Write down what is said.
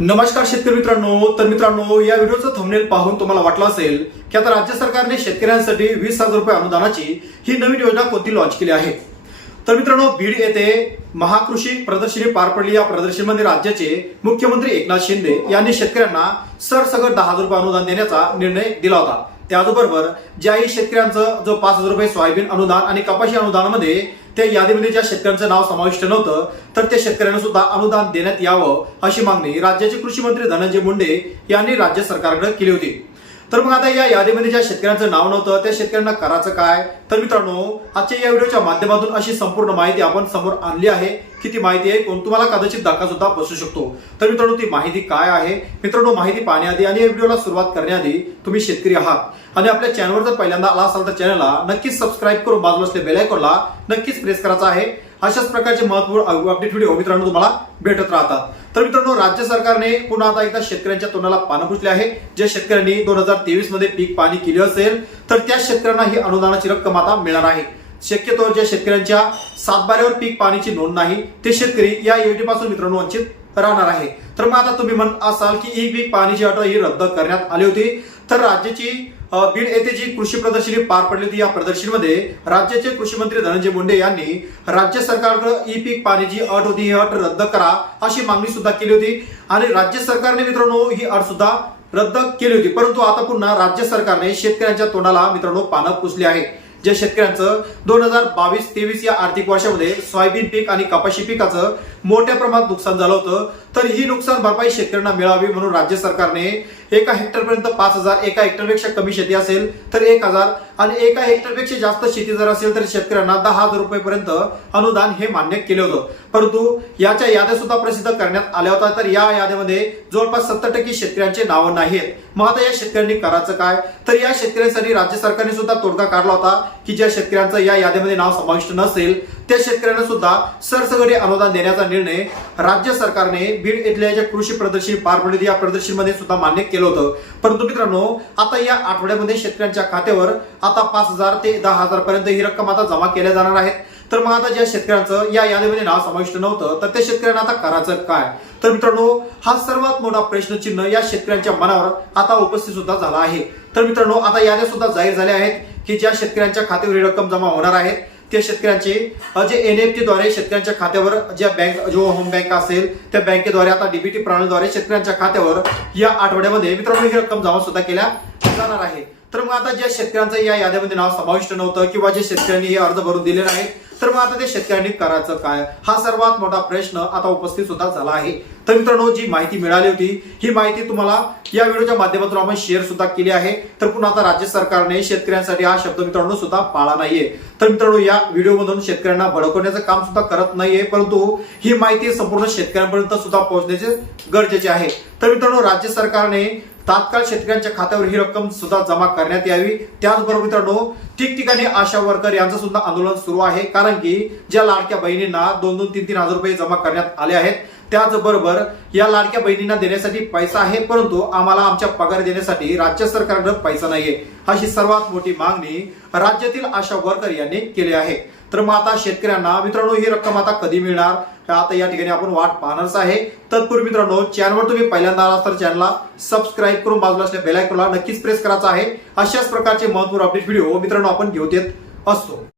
नमस्कार शेतकरी मित्रांनो तर मित्रांनो या व्हिडिओचं थंबनेल पाहून तुम्हाला वाटलं असेल की आता राज्य सरकारने शेतकऱ्यांसाठी वीस हजार रुपये अनुदानाची ही नवीन योजना कोणती लॉन्च केली आहे? तर मित्रांनो बीड येथे महाकृषी प्रदर्शनी पार पडली. या प्रदर्शनीमध्ये राज्याचे मुख्यमंत्री एकनाथ शिंदे यांनी शेतकऱ्यांना सरसगट दहा हजार रुपये अनुदान देण्याचा निर्णय दिला होता. त्याचबरोबर ज्याही शेतकऱ्यांचं जो पाच हजार रुपये सोयाबीन अनुदान आणि कपाशी अनुदानामध्ये त्या यादीमध्ये ज्या शेतकऱ्यांचं नाव समाविष्ट नव्हतं तर त्या शेतकऱ्यांना सुद्धा अनुदान देण्यात यावं अशी मागणी राज्याचे कृषी मंत्री धनंजय मुंडे यांनी राज्य सरकारकडे केली होती. तर मग आता या यादीमध्ये ज्या शेतकऱ्यांचं नाव नव्हतं त्या शेतकऱ्यांना करायचं काय? तर मित्रांनो आजच्या या व्हिडिओच्या माध्यमातून अशी संपूर्ण माहिती आपण समोर आणली आहे. की ती माहिती आहे? कोण तुम्हाला कदाचित धक्का सुद्धा बसू शकतो. तर मित्रांनो ती माहिती काय आहे? मित्रांनो माहिती पाहण्याआधी आणि या व्हिडिओला सुरुवात करण्याआधी तुम्ही शेतकरी आहात. आणि आपल्या चॅनलवर जर पहिल्यांदा आला असाल तर चॅनलला नक्कीच सबस्क्राईब करून बाजूला असलेल्या बेलायकॉनला नक्कीच प्रेस करायचा आहे. अशाच प्रकारचे महत्त्वपूर्ण अपडेट व्हिडिओ मित्रांनो तुम्हाला भेटत राहतात. तर मित्रांनो राज्य सरकारने पुन्हा आता एकदा शेतकऱ्यांच्या तोंडाला पानं पुसले आहे. ज्या शेतकऱ्यांनी दोन हजार तेवीसमध्ये पीक पाणी केली असेल तर त्या शेतकऱ्यांना ही अनुदानाची रक्कम आता मिळणार आहे. शक्यतो ज्या शेतकऱ्यांच्या सातबाऱ्यावर पीक पाण्याची नोंद नाही ते शेतकरी या योजनेपासून मित्रांनो वंचित राहणार आहे. तर मग आता तुम्ही म्हणत असाल की ही पीक पाणीची अट ही रद्द करण्यात आली होती. तर राज्याची बीड येथे जी कृषी प्रदर्शनी पार पडली होती या प्रदर्शनीमध्ये राज्याचे कृषी मंत्री धनंजय मुंडे यांनी राज्य सरकारकडे ई पीक पाणी जी अट होती ही अट रद्द करा अशी मागणी सुद्धा केली होती. आणि राज्य सरकारने मित्रांनो ही अट सुद्धा रद्द केली होती. परंतु आता पुन्हा राज्य सरकारने शेतकऱ्यांच्या तोंडाला मित्रांनो पानं पुसली आहे ज्या शेतकऱ्यांचं दोन हजार बावीस तेवीस या आर्थिक वर्षामध्ये सोयाबीन पीक आणि कपाशी पिकाचं मोठ्या प्रमाणात नुकसान झालं होतं. तर ही नुकसान भरपाई शेतकऱ्यांना मिळावी म्हणून राज्य सरकारने एका हेक्टरपर्यंत पाच हजार एका हेक्टरपेक्षा कमी शेती असेल तर एक हजार आणि एका हेक्टरपेक्षा जास्त शेती जर असेल तर शेतकऱ्यांना दहा हजार रुपयेपर्यंत अनुदान हे मान्य केलं होतं. परंतु याच्या याद्या सुद्धा प्रसिद्ध करण्यात आल्या होत्या. तर या याद्यामध्ये जवळपास सत्तर टक्के शेतकऱ्यांचे नावं नाहीत मग आता या शेतकऱ्यांनी करायचं काय? तर या शेतकऱ्यांसाठी राज्य सरकारने सुद्धा तोडगा काढला होता. की ज्या शेतकऱ्यांचं या यादीमध्ये नाव समाविष्ट नसेल त्या शेतकऱ्यांना सुद्धा सरसगटे अनुदान देण्याचा निर्णय राज्य सरकारने बीड इथल्या ज्या कृषी प्रदर्शनी पार पडली या प्रदर्शनीमध्ये सुद्धा मान्य केलं होतं. परंतु मित्रांनो आता या आठवड्यामध्ये शेतकऱ्यांच्या खात्यावर आता पाच हजार ते दहा हजार पर्यंत ही रक्कम आता जमा केल्या जाणार आहेत. तर मग आता ज्या शेतकऱ्यांचं या यादीमध्ये नाव समाविष्ट नव्हतं तर त्या शेतकऱ्यांना आता करायचं काय? तर मित्रांनो हा सर्वात मोठा प्रश्नचिन्ह या शेतकऱ्यांच्या मनावर आता उपस्थित सुद्धा झाला आहे. तर मित्रांनो आता याद्या सुद्धा जाहीर झाल्या आहेत. की ज्या शेतकऱ्यांच्या खात्यावर ही रक्कम जमा होणार आहे त्या शेतकऱ्यांचे जे जे एनएफटी द्वारे शेतकऱ्यांच्या खात्यावर ज्या बँक जो होम बँक असेल त्या बँकेद्वारे आता डीबीटी प्रणालीद्वारे शेतकऱ्यांच्या खात्यावर या आठवड्यामध्ये मित्रांनो ही रक्कम जमा सुद्धा केल्या जाणार आहे. तर मग आता ज्या शेतकऱ्यांचं या याद्यामध्ये नाव समाविष्ट नव्हतं किंवा जे शेतकऱ्यांनी हे अर्ज भरून दिले नाहीत तर मग आता ते शेतकऱ्यांनी करायचं काय? हा सर्वात मोठा प्रश्न आता उपस्थित सुद्धा झाला आहे. तर मित्रांनो जी माहिती मिळाली होती ही माहिती तुम्हाला या व्हिडिओच्या माध्यमातून आपण शेअर सुद्धा केली आहे. तर पुन्हा आता राज्य सरकारने शेतकऱ्यांसाठी हा शब्द मित्रांनो सुद्धा पाळा नाहीये. तर मित्रांनो या व्हिडिओमधून शेतकऱ्यांना भडकवण्याचं काम सुद्धा करत नाहीये परंतु ही माहिती संपूर्ण शेतकऱ्यांपर्यंत सुद्धा पोहोचण्याचे गरजेचे आहे. तर मित्रांनो राज्य सरकारने तात्काळ शेतकऱ्यांच्या खात्यावर ही रक्कम सुद्धा जमा करण्यात यावी. त्याचबरोबर मित्रांनो ठिकठिकाणी आशा वर्कर यांचं सुद्धा आंदोलन सुरू आहे. कारण की ज्या लाडक्या बहिणींना दोन दोन तीन तीन हजार रुपये जमा करण्यात आले आहेत त्याचबरोबर या लाडक्या बहिणींना देण्यासाठी पैसा आहे परंतु आम्हाला आमच्या पगार देण्यासाठी राज्य सरकारकडे पैसा नाहीये. अशी सर्वात मोठी मागणी राज्यातील आशा वर्कर यांनी केली आहे. तर मग आता शेतकऱ्यांना मित्रांनो ही रक्कम आता कधी मिळणार? तर आता या ठिकाणी आपण वाट पाहणारच आहे. तत्पूर्वी मित्रांनो चॅनलवर तुम्ही पहिल्यांदा आला तर चॅनलला सबस्क्राईब करून बाजूला असल्या बेलायकॉनला नक्कीच प्रेस करायचा आहे. अशाच प्रकारचे महत्त्वपूर्ण अपडेट व्हिडिओ मित्रांनो आपण घेऊन येत असतो.